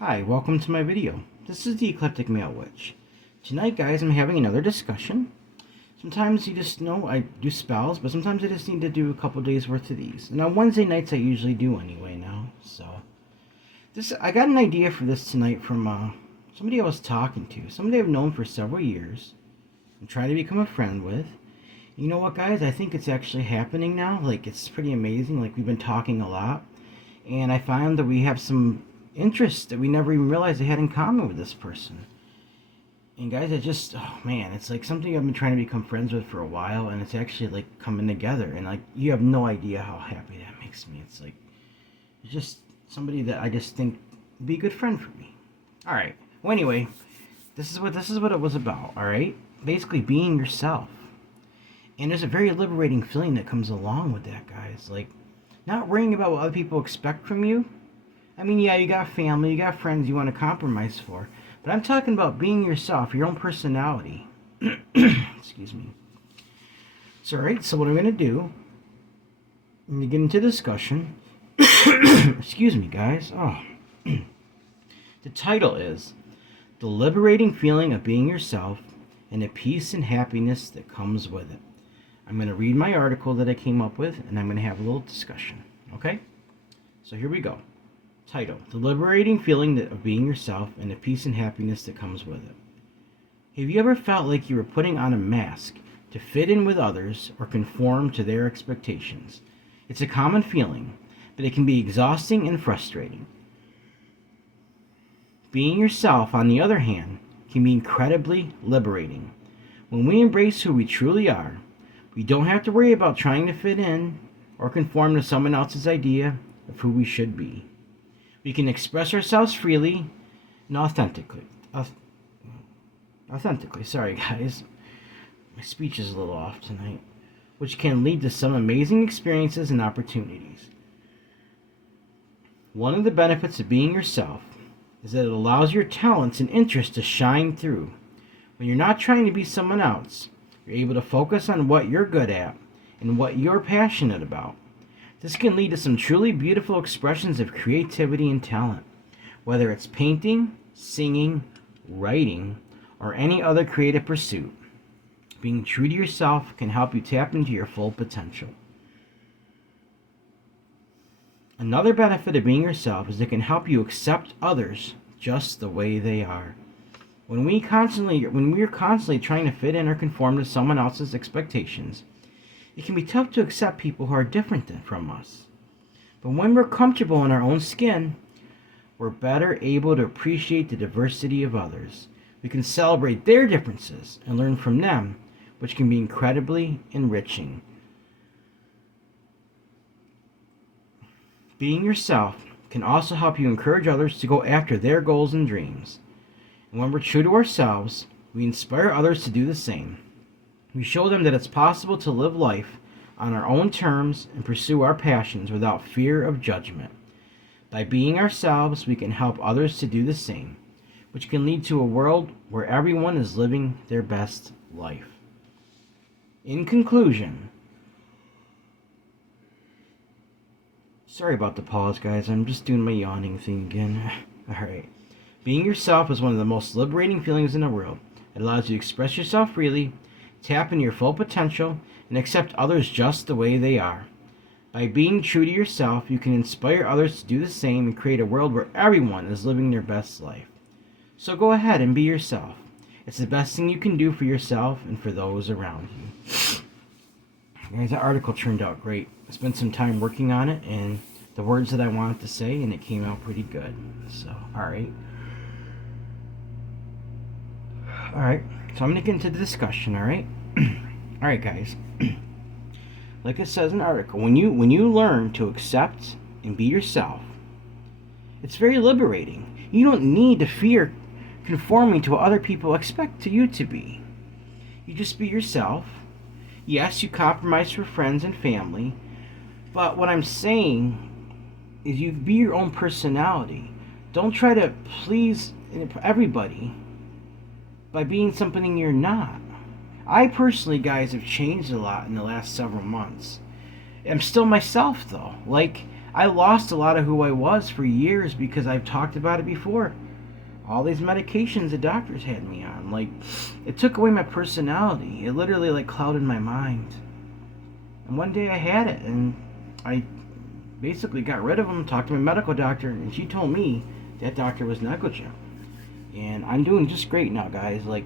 Hi, welcome to my video. This is the Eclectic Male Witch. Tonight, guys, I'm having another discussion. Sometimes you just know I do spells, but sometimes I just need to do a couple days worth of these. And on Wednesday nights, I usually do anyway now. So, I got an idea for this tonight from somebody I was talking to. Somebody I've known for several years and trying to become a friend with. You know what, guys? I think it's actually happening now. Like, it's pretty amazing. Like, we've been talking a lot. And I found that we have some interests that we never even realized I had in common with this person. And guys, oh man, it's like something I've been trying to become friends with for a while, and it's actually like coming together. And like, you have no idea how happy that makes me. It's like, it's just somebody that I just think would be a good friend for me. All right. Well, anyway, this is what it was about. All right. Basically, being yourself. And there's a very liberating feeling that comes along with that, guys. Like, not worrying about what other people expect from you. I mean, yeah, you got family, you got friends you want to compromise for. But I'm talking about being yourself, your own personality. Excuse me. So, alright, so what I'm going to do, I'm going to get into discussion. Excuse me, guys. Oh. The title is The Liberating Feeling of Being Yourself and the Peace and Happiness That Comes With It. I'm going to read my article that I came up with, and I'm going to have a little discussion. Okay? So here we go. Title: The Liberating Feeling of Being Yourself and the Peace and Happiness That Comes With It. Have you ever felt like you were putting on a mask to fit in with others or conform to their expectations? It's a common feeling, but it can be exhausting and frustrating. Being yourself, on the other hand, can be incredibly liberating. When we embrace who we truly are, we don't have to worry about trying to fit in or conform to someone else's idea of who we should be. We can express ourselves freely and authentically. Sorry, guys. My speech is a little off tonight. Which can lead to some amazing experiences and opportunities. One of the benefits of being yourself is that it allows your talents and interests to shine through. When you're not trying to be someone else, you're able to focus on what you're good at and what you're passionate about. This can lead to some truly beautiful expressions of creativity and talent, whether it's painting, singing, writing, or any other creative pursuit. Being true to yourself can help you tap into your full potential. Another benefit of being yourself is it can help you accept others just the way they are. When we're constantly trying to fit in or conform to someone else's expectations, it can be tough to accept people who are different from us. But when we're comfortable in our own skin, we're better able to appreciate the diversity of others. We can celebrate their differences and learn from them, which can be incredibly enriching. Being yourself can also help you encourage others to go after their goals and dreams. And when we're true to ourselves, we inspire others to do the same. We show them that it's possible to live life on our own terms and pursue our passions without fear of judgment. By being ourselves, we can help others to do the same, which can lead to a world where everyone is living their best life. In conclusion, sorry about the pause, guys. I'm just doing my yawning thing again. Alright. Being yourself is one of the most liberating feelings in the world. It allows you to express yourself freely, tap into your full potential, and accept others just the way they are. By being true to yourself, you can inspire others to do the same and create a world where everyone is living their best life. So go ahead and be yourself. It's the best thing you can do for yourself and for those around you. Guys, that article turned out great. I spent some time working on it and the words that I wanted to say, and it came out pretty good. So, alright. Alright, so I'm going to get into the discussion, alright? Alright, guys. Like it says in the article, when you learn to accept and be yourself, it's very liberating. You don't need to fear conforming to what other people expect you to be. You just be yourself. Yes, you compromise for friends and family, but what I'm saying is you be your own personality. Don't try to please everybody by being something you're not. I personally, guys, have changed a lot in the last several months. I'm still myself, though. Like, I lost a lot of who I was for years because I've talked about it before. All these medications the doctors had me on, like, it took away my personality. It literally like clouded my mind. And one day I had it, and I basically got rid of them. Talked to my medical doctor, and she told me that doctor was negligent. And I'm doing just great now, guys. Like,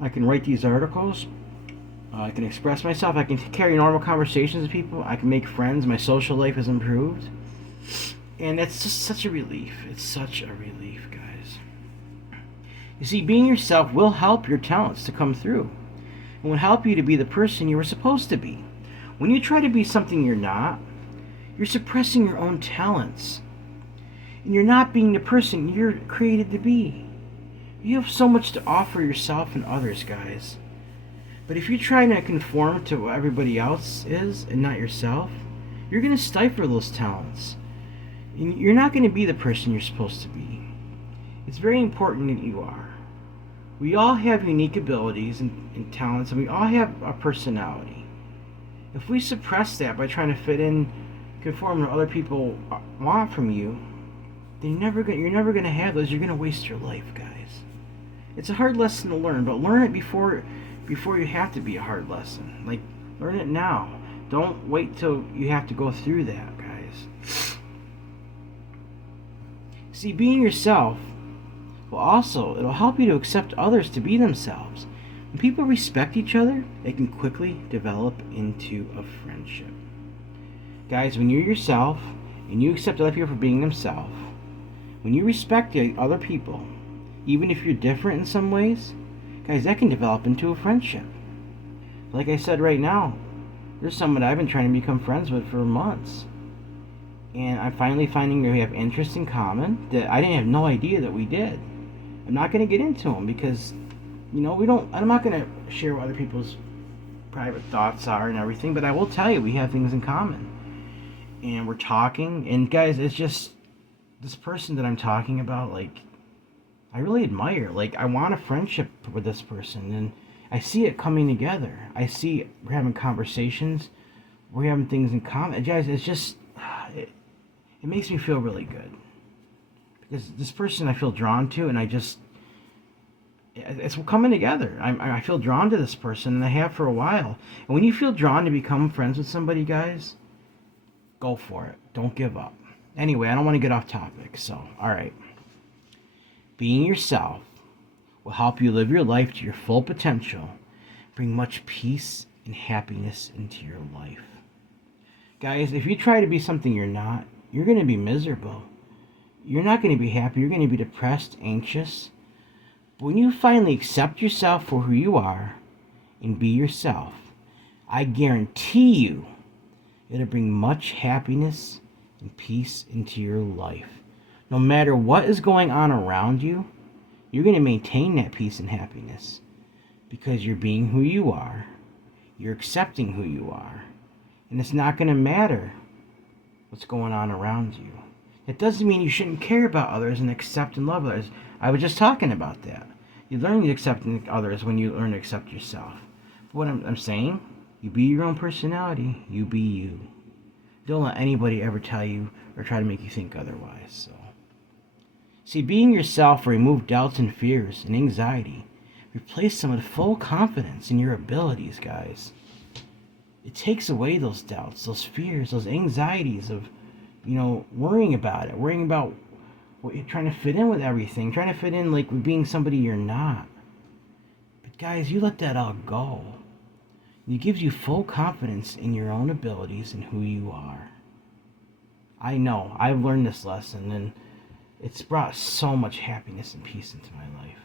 I can write these articles. I can express myself. I can carry normal conversations with people. I can make friends. My social life has improved. And that's just such a relief. It's such a relief, guys. You see, being yourself will help your talents to come through. It will help you to be the person you were supposed to be. When you try to be something you're not, you're suppressing your own talents. And you're not being the person you're created to be. You have so much to offer yourself and others, guys. But if you're trying to conform to what everybody else is and not yourself, you're going to stifle those talents. And you're not going to be the person you're supposed to be. It's very important that you are. We all have unique abilities and talents, and we all have a personality. If we suppress that by trying to fit in, conform to what other people want from you, then you're never going to have those. You're going to waste your life, guys. It's a hard lesson to learn, but learn it before you have to be a hard lesson. Like, learn it now. Don't wait till you have to go through that, guys. See, being yourself it'll help you to accept others to be themselves. When people respect each other, they can quickly develop into a friendship. Guys, when you're yourself and you accept other people for being themselves, when you respect other people, even if you're different in some ways, guys, that can develop into a friendship. Like I said right now, there's someone I've been trying to become friends with for months. And I'm finally finding that we have interests in common that I didn't have no idea that we did. I'm not going to get into them because, I'm not going to share what other people's private thoughts are and everything, but I will tell you we have things in common. And we're talking, and guys, it's just this person that I'm talking about, like, I really admire. Like, I want a friendship with this person, and I see it coming together. I see we're having conversations, we're having things in common. Guys, it's just, it makes me feel really good. Because this person I feel drawn to, and it's coming together. I feel drawn to this person, and I have for a while. And when you feel drawn to become friends with somebody, guys, go for it. Don't give up. Anyway, I don't want to get off topic, so, alright. Being yourself will help you live your life to your full potential, bring much peace and happiness into your life. Guys, if you try to be something you're not, you're going to be miserable. You're not going to be happy. You're going to be depressed, anxious. But when you finally accept yourself for who you are and be yourself, I guarantee you it'll bring much happiness and peace into your life. No matter what is going on around you, you're going to maintain that peace and happiness because you're being who you are. You're accepting who you are. And it's not going to matter what's going on around you. It doesn't mean you shouldn't care about others and accept and love others. I was just talking about that. You learn to accept others when you learn to accept yourself. But what I'm saying, you be your own personality. You be you. Don't let anybody ever tell you or try to make you think otherwise. So, see, being yourself will remove doubts and fears and anxiety. Replace them with full confidence in your abilities, guys. It takes away those doubts, those fears, those anxieties of, worrying about it, worrying about what you're trying to fit in with everything, trying to fit in like with being somebody you're not. But guys, you let that all go. It gives you full confidence in your own abilities and who you are. I know, I've learned this lesson, and it's brought so much happiness and peace into my life.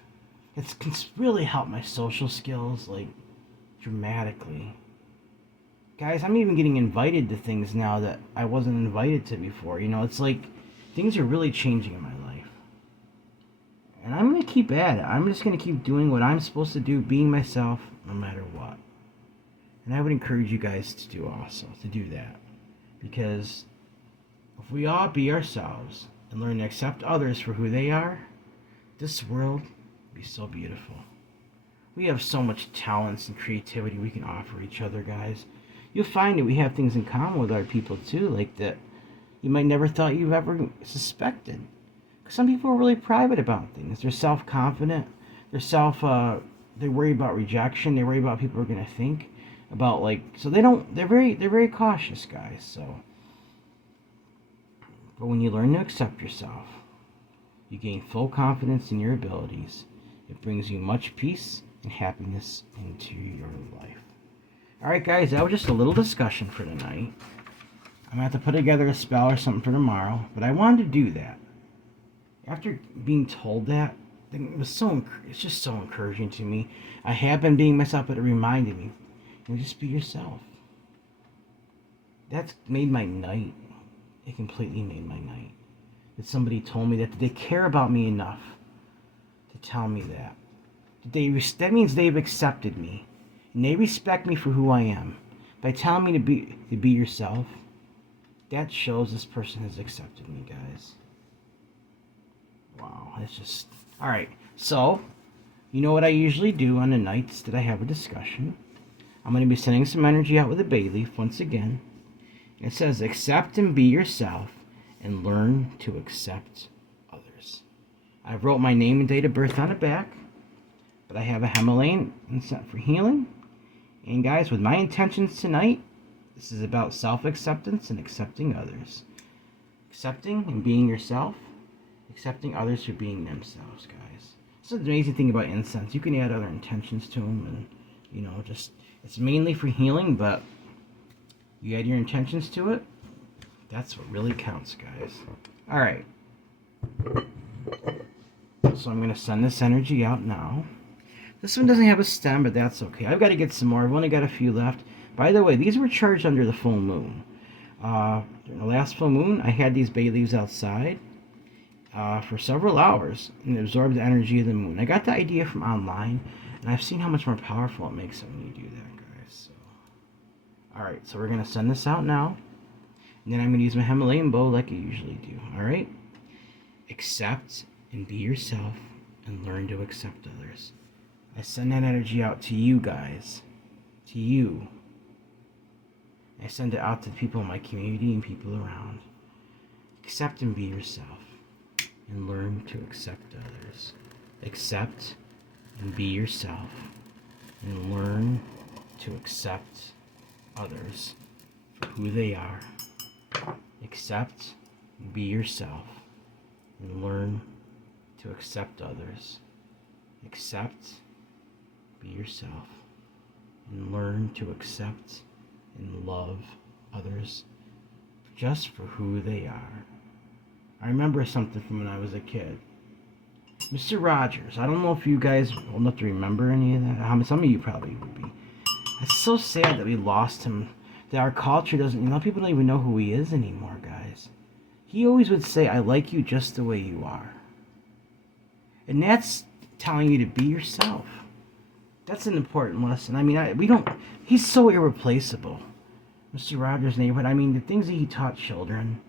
It's really helped my social skills, like, dramatically. Guys, I'm even getting invited to things now that I wasn't invited to before. It's like things are really changing in my life. And I'm going to keep at it. I'm just going to keep doing what I'm supposed to do, being myself, no matter what. And I would encourage you guys to do also, to do that. Because if we all be ourselves and learn to accept others for who they are, this world will be so beautiful. We have so much talents and creativity we can offer each other, guys. You'll find that we have things in common with other people too, like that you might never thought you've ever suspected. Some people are really private about things. They're self-confident. They worry about rejection. They worry about what people are gonna think about, like, so they don't. They're very cautious, guys. So, but when you learn to accept yourself, you gain full confidence in your abilities. It brings you much peace and happiness into your life. All right, guys, that was just a little discussion for tonight. I'm gonna have to put together a spell or something for tomorrow, but I wanted to do that. After being told that, it's just so encouraging to me. I have been being myself, but it reminded me, just be yourself. That's made my night. It completely made my night. That somebody told me that they care about me enough to tell me that. That means they've accepted me, and they respect me for who I am. By telling me to be yourself, that shows this person has accepted me, guys. Wow, that's just... Alright, so, you know what I usually do on the nights that I have a discussion. I'm going to be sending some energy out with a bay leaf once again. It says, accept and be yourself and learn to accept others. I wrote my name and date of birth on the back, but I have a Himalayan incense for healing. And guys, with my intentions tonight, this is about self-acceptance and accepting others. Accepting and being yourself. Accepting others for being themselves, guys. It's an amazing thing about incense. You can add other intentions to them, and just it's mainly for healing, but you add your intentions to it. That's what really counts, guys. All right. So I'm gonna send this energy out now. This one doesn't have a stem, but that's okay. I've got to get some more. I've only got a few left. By the way, these were charged under the full moon. During the last full moon, I had these bay leaves outside for several hours and it absorbed the energy of the moon. I got the idea from online, and I've seen how much more powerful it makes it when you do that, guys. So, alright, so we're going to send this out now, and then I'm going to use my Himalayan bow like I usually do. Alright? Accept and be yourself and learn to accept others. I send that energy out to you guys. To you. I send it out to people in my community and people around. Accept and be yourself. And learn to accept others. Accept and be yourself. And learn to accept others for who they are. Accept and be yourself. And learn to accept others. Accept, be yourself. And learn to accept and love others just for who they are. I remember something from when I was a kid. Mr. Rogers. I don't know if you guys will not to remember any of that. Some of you probably would be. It's so sad that we lost him. That our culture doesn't... people don't even know who he is anymore, guys. He always would say, I like you just the way you are. And that's telling you to be yourself. That's an important lesson. He's so irreplaceable. Mr. Rogers' Neighborhood. The things that he taught children...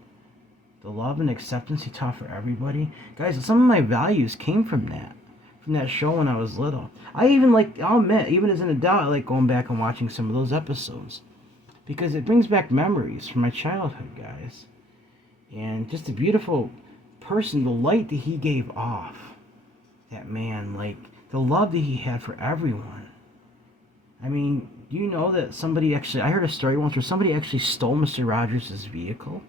The love and acceptance he taught for everybody. Guys, some of my values came from that show when I was little. I'll admit, even as an adult, I like going back and watching some of those episodes. Because it brings back memories from my childhood, guys. And just a beautiful person, the light that he gave off. That man, the love that he had for everyone. Do you know that I heard a story once where somebody actually stole Mr. Rogers' vehicle?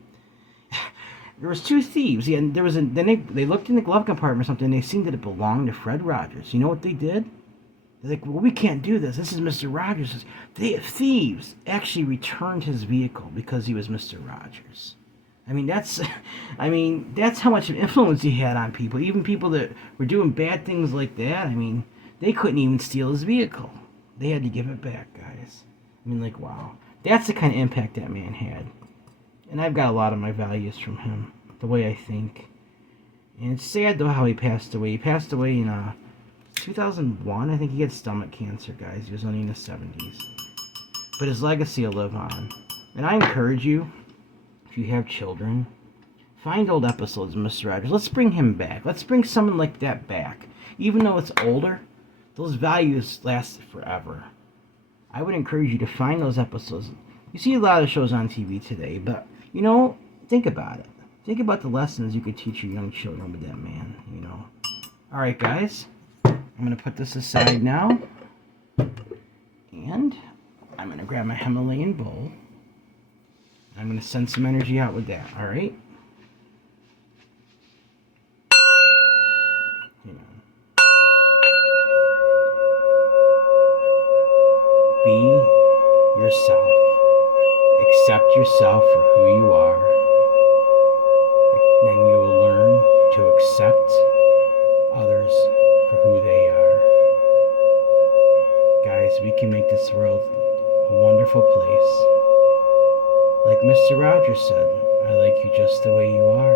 There was two thieves. Then they looked in the glove compartment or something, and they seen that it belonged to Fred Rogers. You know what they did? They're like, well, we can't do this. This is Mr. Rogers. Thieves actually returned his vehicle because he was Mr. Rogers. That's how much of influence he had on people. Even people that were doing bad things like that, they couldn't even steal his vehicle. They had to give it back, guys. Wow. That's the kind of impact that man had. And I've got a lot of my values from him, the way I think. And it's sad, though, how he passed away. He passed away in 2001. I think he had stomach cancer, guys. He was only in his 70s. But his legacy will live on. And I encourage you, if you have children, find old episodes of Mr. Rogers. Let's bring him back. Let's bring someone like that back. Even though it's older, those values last forever. I would encourage you to find those episodes. You see a lot of shows on TV today, but, you know, think about it. Think about the lessons you could teach your young children with that man, you know. Alright, guys. I'm going to put this aside now. And I'm going to grab my Himalayan bowl. I'm going to send some energy out with that, alright? Be yourself. Accept yourself for who you are. Then you will learn to accept others for who they are. Guys, we can make this world a wonderful place. Like Mr. Rogers said, I like you just the way you are.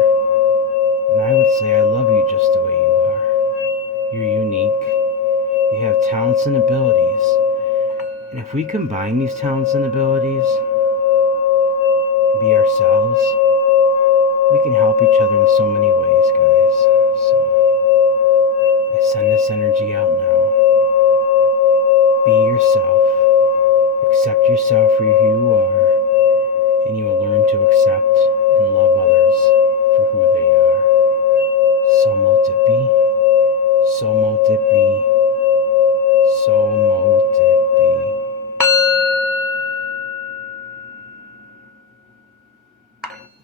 And I would say I love you just the way you are. You're unique. You have talents and abilities. And if we combine these talents and abilities, be ourselves, we can help each other in so many ways, guys. So, I send this energy out now. Be yourself. Accept yourself for who you are, and you will learn to accept and love others for who they are. So mote it be. So mote it be. So mote it be.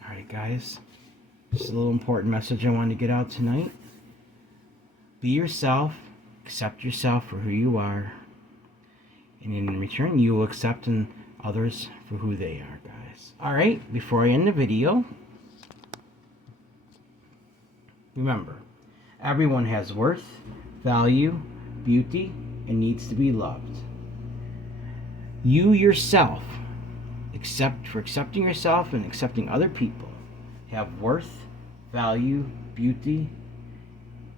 Alright, guys. Just a little important message I wanted to get out tonight. Be yourself. Accept yourself for who you are. And in return, you will accept others for who they are, guys. Alright, before I end the video, remember, everyone has worth, value, beauty, and needs to be loved. You yourself, for accepting yourself and accepting other people, have worth, value, beauty,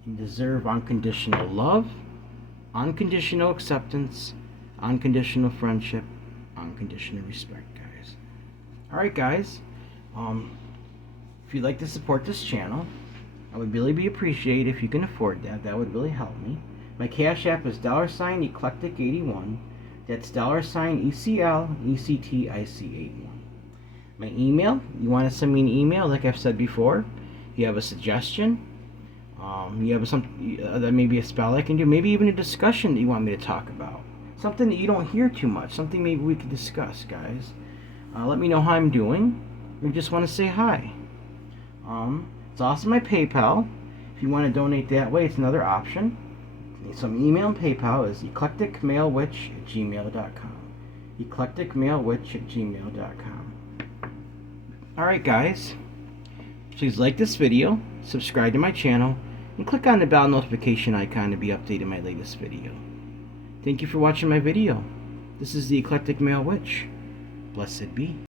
and deserve unconditional love, unconditional acceptance, unconditional friendship, unconditional respect, guys. Alright, guys. If you'd like to support this channel, I would really be appreciated if you can afford that. That would really help me. My Cash App is $eclectic81. That's $ECLECTIC81. My email, you want to send me an email, like I've said before. You have a suggestion. You have something that maybe a spell I can do. Maybe even a discussion that you want me to talk about. Something that you don't hear too much. Something maybe we could discuss, guys. Let me know how I'm doing. We just want to say hi. It's also my PayPal. If you want to donate that way, it's another option. So my email and PayPal is eclecticmalewitch@gmail.com. eclecticmalewitch@gmail.com. Alright, guys. Please like this video, subscribe to my channel, and click on the bell notification icon to be updated my latest video. Thank you for watching my video. This is the Eclectic Male Witch. Blessed be.